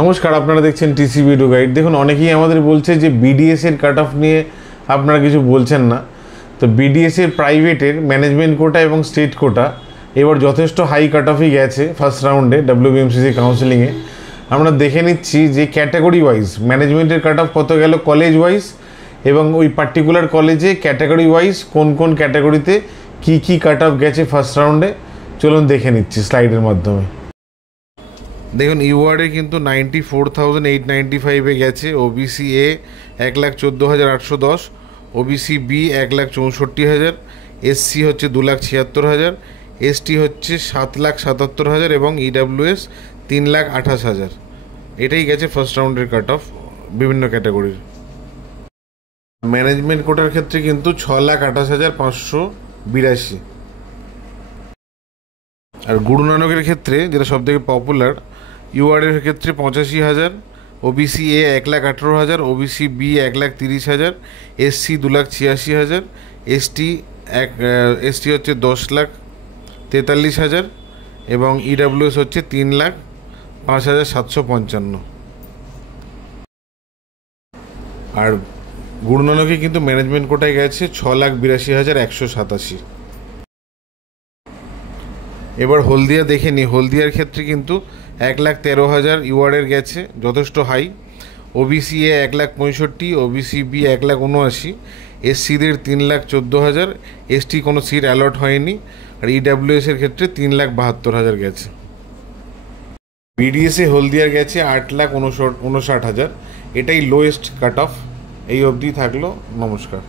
নমস্কার, আপনারা দেখছেন টিসি ভিডিও গাইড। দেখুন, অনেকেই আমাদের বলছে যে বিডিএস এর কাট অফ নিয়ে আপনারা কিছু বলছেন না। তো বিডিএস এর প্রাইভেটের ম্যানেজমেন্ট কোটা এবং স্টেট কোটা এবার যথেষ্ট হাই কাট অফই গেছে ফার্স্ট রাউন্ডে WBMCC কাউন্সেলিংয়ে। আমরা দেখে নিচ্ছি যে ক্যাটাগরি ওয়াইজ ম্যানেজমেন্টের কাট অফ কত গেল কলেজ ওয়াইজ, এবং ওই পার্টিকুলার কলেজে ক্যাটাগরি ওয়াইজ কোন কোন ক্যাটাগরিতে কী কাট অফ গেছে ফার্স্ট রাউন্ডে। চলুন দেখে নিচ্ছি স্লাইডের মাধ্যমে। দেখুন, ইউআরএ কিন্তু 94,895-এ গেছে। OBC A 1,14,810, OBC B 1,64,000, SC হচ্ছে 2,76,000, এসটি হচ্ছে 7,77,000 এবং ইডাব্লিউএস 3,28,000। এটাই গেছে ফার্স্ট রাউন্ডের কাট অফ বিভিন্ন ক্যাটাগরির। ম্যানেজমেন্ট কোটার ক্ষেত্রে কিন্তু 6,28,582। আর গুরু নানকের ক্ষেত্রে যেটা সবথেকে পপুলার, ইউআরএর ক্ষেত্রে 85,000, OBC A 1,18,000, OBC B 1,30,000, SC 2,86,000, ST হচ্ছে 10,43,000 এবং ইডাব্লিউএস হচ্ছে 3,05,755। আর গুরু নানকে কিন্তু ম্যানেজমেন্ট কোটায় গেছে 6,82,187। এবার হলদিয়া দেখে নিই। হলদিয়ার ক্ষেত্রে কিন্তু 1,13,000 ইউআরএর গেছে, যথেষ্ট high. OBC A 1,65,000, OBC B 1,79,000, এসসিদের 3,14,000, এসটি কোনো সিট অ্যালট হয়নি। আর ইডাব্লিউএস এর ক্ষেত্রে 3,72,000 গেছে। বিডিএসে হলদিয়ার গেছে 8,59,000। এটাই লোয়েস্ট কাট অফ এই অবধি থাকলো। নমস্কার।